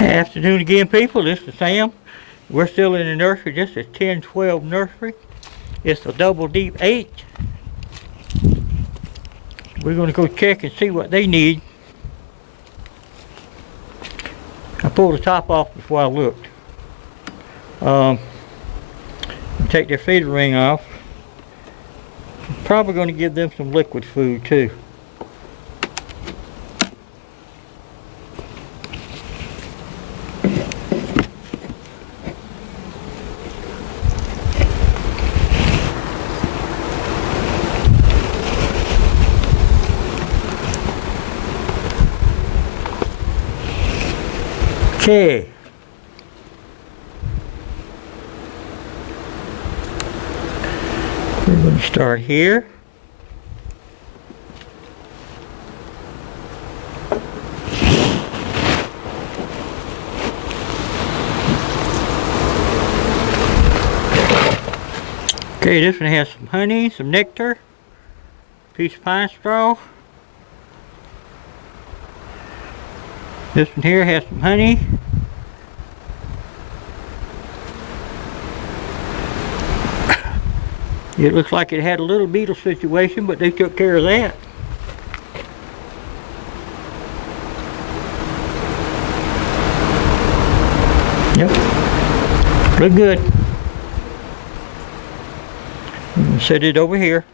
Afternoon again, people. This is Sam. We're still in the nursery. This is 1012 nursery. It's a double deep 8. We're going to go check and see what they need. I pulled the top off before I looked. Take their feeder ring off. I'm probably going to give them some liquid food too. Okay. We're going to start here. Okay, this one has some honey, some nectar, piece of pine straw. This one here has some honey. It looks like it had a little beetle situation, but they took care of that. Yep. Look good. I'm going to set it over here.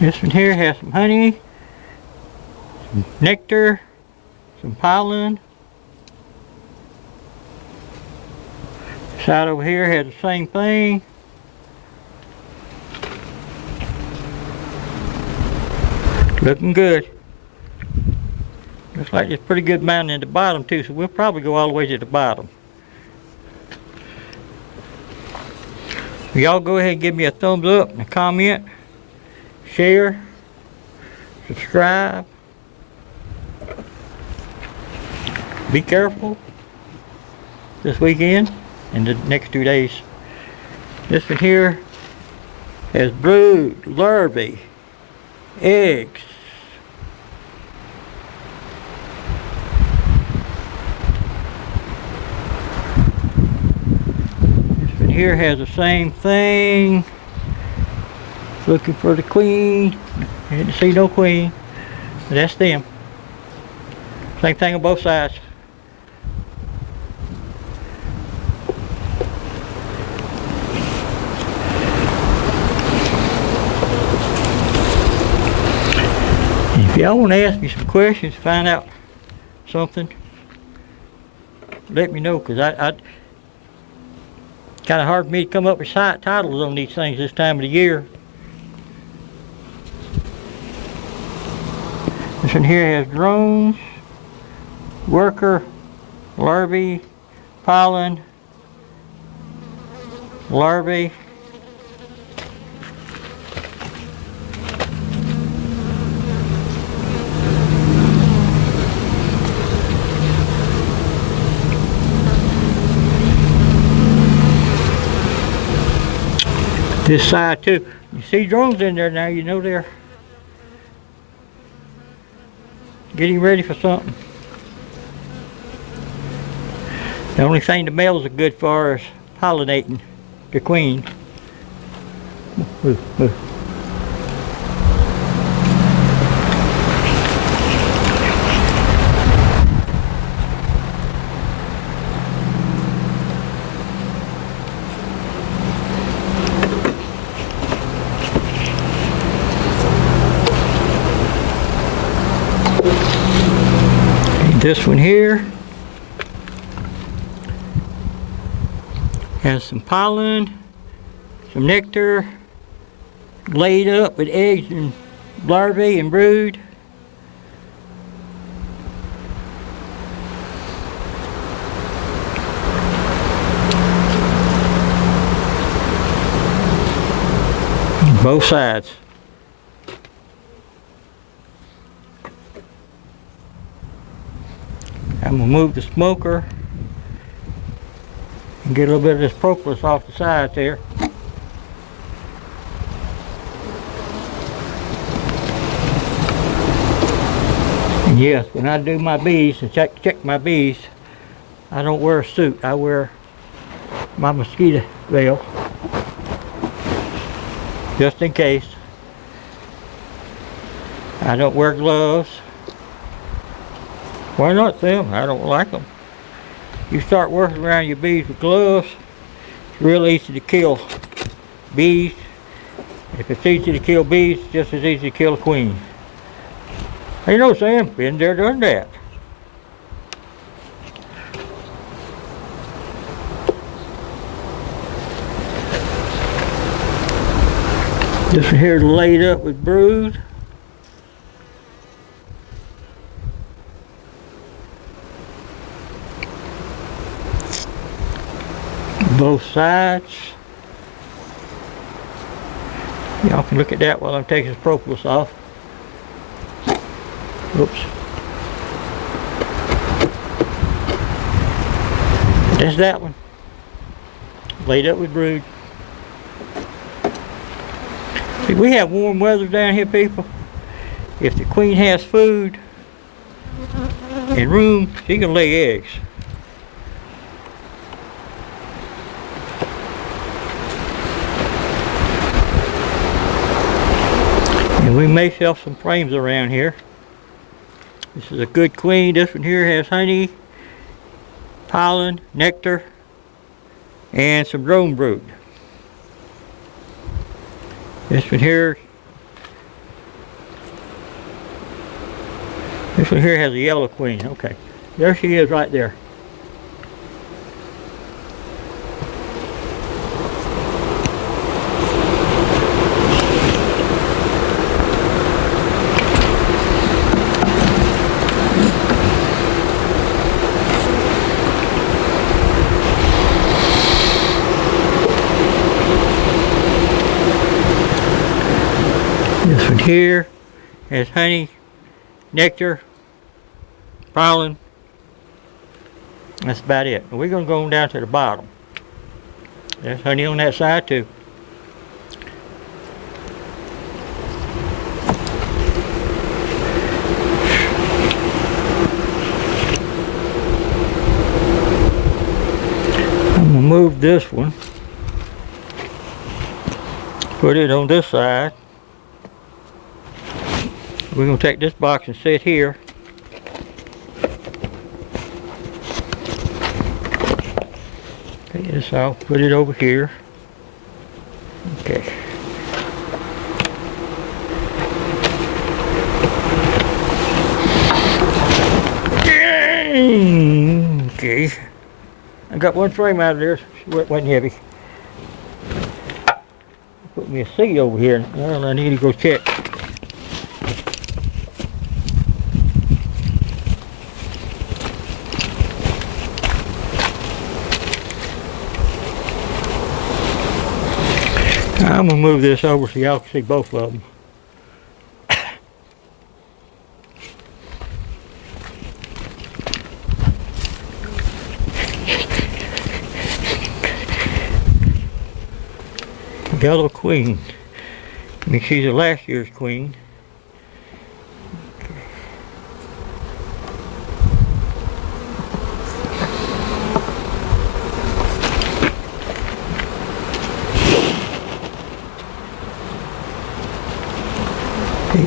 This one here has some honey, some nectar, some pollen. This side over here has the same thing. Looking good. Looks like there's pretty good mountain at the bottom too, so we'll probably go all the way to the bottom. Y'all go ahead and give me a thumbs up and a comment. Share, subscribe, be careful this weekend and the next 2 days. This one here has brood, larvae, eggs. This one here has the same thing. Looking for the queen. I didn't see no queen. But that's them. Same thing on both sides. If y'all want to ask me some questions, find out something, let me know, because I kind of hard for me to come up with site titles on these things this time of the year. This one here has drones, worker, larvae, pollen, larvae. This side too. You see drones in there now, you know they're getting ready for something. The only thing the males are good for is pollinating the queen. This one here has some pollen, some nectar, laid up with eggs and larvae and brood. Both sides. I'm gonna move the smoker and get a little bit of this propolis off the sides there. And yes, when I do my bees and check my bees, I don't wear a suit. I wear my mosquito veil, just in case. I don't wear gloves. Why not, Sam? I don't like them. You start working around your bees with gloves, it's real easy to kill bees. If it's easy to kill bees, it's just as easy to kill a queen. Hey, you know, Sam, been there, done that. This one here is laid up with brood. Both sides. Y'all can look at that while I'm taking this propolis off. Oops. That's that one. Laid up with brood. See, we have warm weather down here, people. If the queen has food and room, she can lay eggs. And we may sell some frames around here. This is a good queen. This one here has honey, pollen, nectar, and some drone brood. This one here has a yellow queen. Okay, there she is right there. This one here has honey, nectar, pollen. That's about it. We're going to go on down to the bottom. There's honey on that side too. I'm going to move this one. Put it on this side. We're going to take this box and sit here. Take this out, put it over here. Okay. Okay. I got one frame out of there, so it wasn't heavy. Put me a seat over here. Well, I need to go check. I'm going to move this over so y'all can see both of them. Yellow queen. I mean, she's a last year's queen.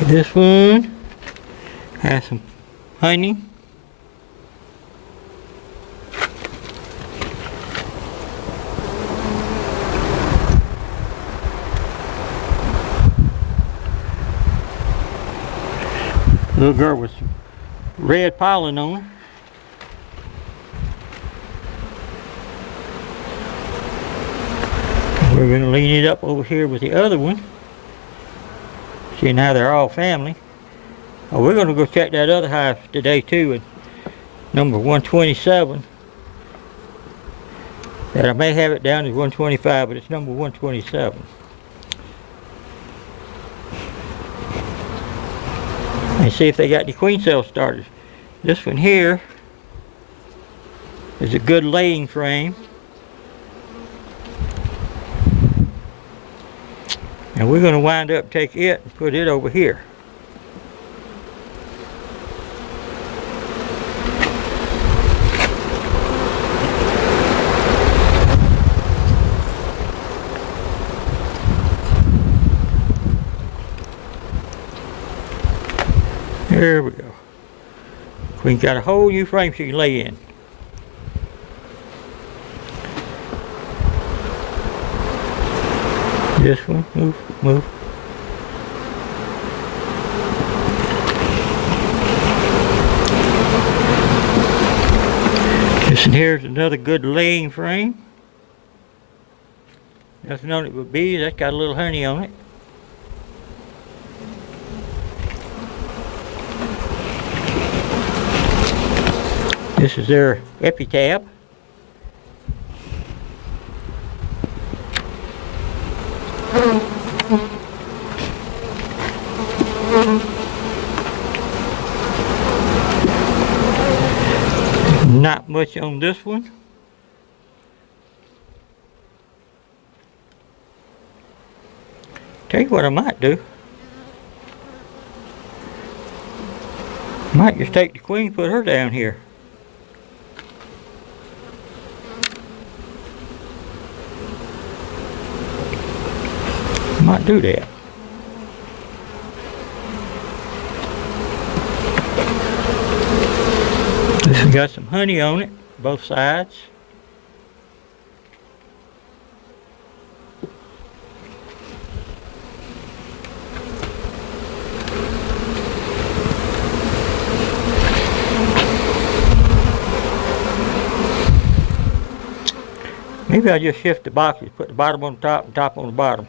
This one has some honey. Little girl with some red pollen on her. We're going to lean it up over here with the other one. See, now they're all family. Oh, we're going to go check that other hive today too, at number 127. That I may have it down as 125, but it's number 127. And see if they got the queen cell starters. This one here is a good laying frame. And we're going to wind up, take it and put it over here. There we go. Queen's got a whole new frame she can lay in. This one, move. This one here is another good laying frame. Nothing on it but bees. That's got a little honey on it. This is their epitaph. Not much on this one. Tell you what I might do. Might just take the queen, put her down here. Might do that. This has got some honey on it, both sides. Maybe I'll just shift the boxes, put the bottom on the top and top on the bottom.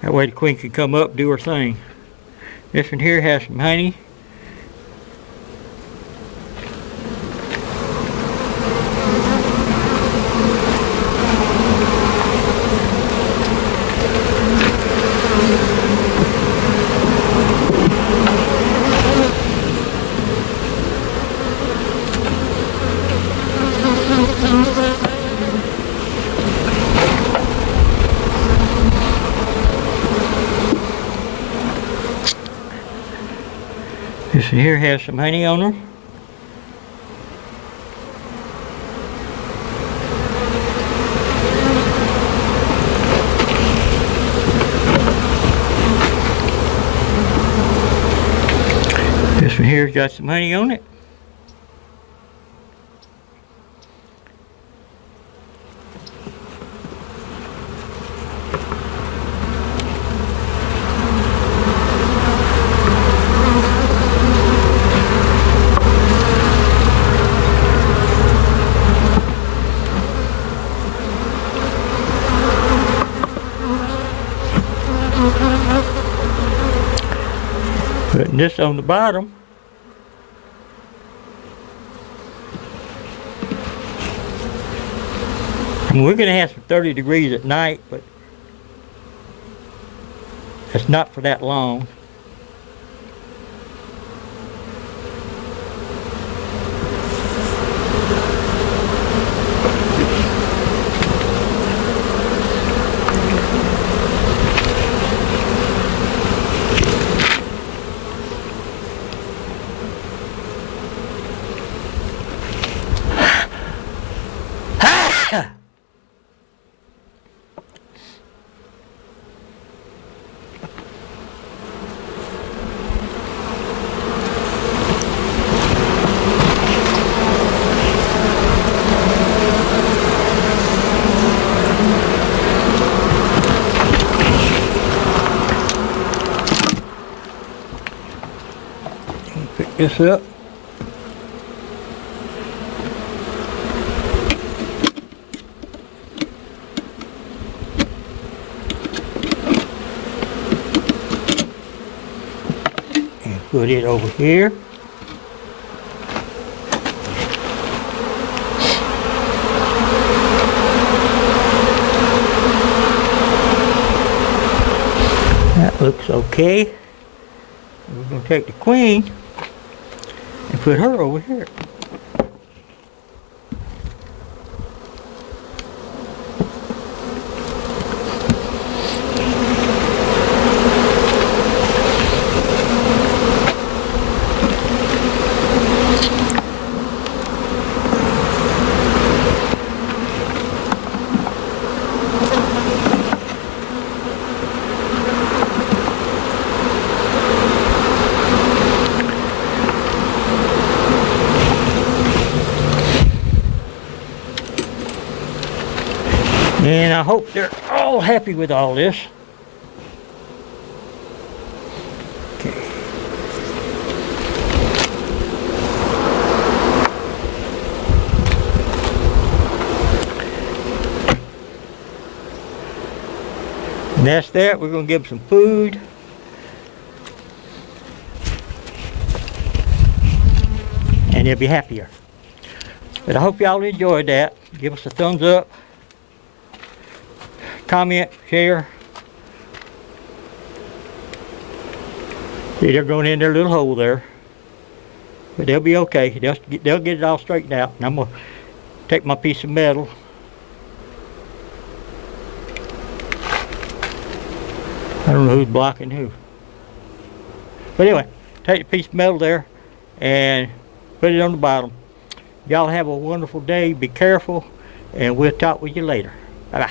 That way the queen can come up, do her thing. This one here has some honey. This one here has some honey on her. This one here's got some honey on it. Putting this on the bottom. I mean, we're going to have some 30 degrees at night, but it's not for that long. Pick this up. And put it over here. That looks okay. We're going to take the queen and put her over here. And I hope they're all happy with all this. Okay. And that's that. We're going to give them some food. And they'll be happier. But I hope y'all enjoyed that. Give us a thumbs up. Comment, share. See, they're going in their little hole there. But they'll be okay. They'll get it all straightened out. And I'm going to take my piece of metal. I don't know who's blocking who. But anyway, take a piece of metal there and put it on the bottom. Y'all have a wonderful day. Be careful. And we'll talk with you later. Bye-bye.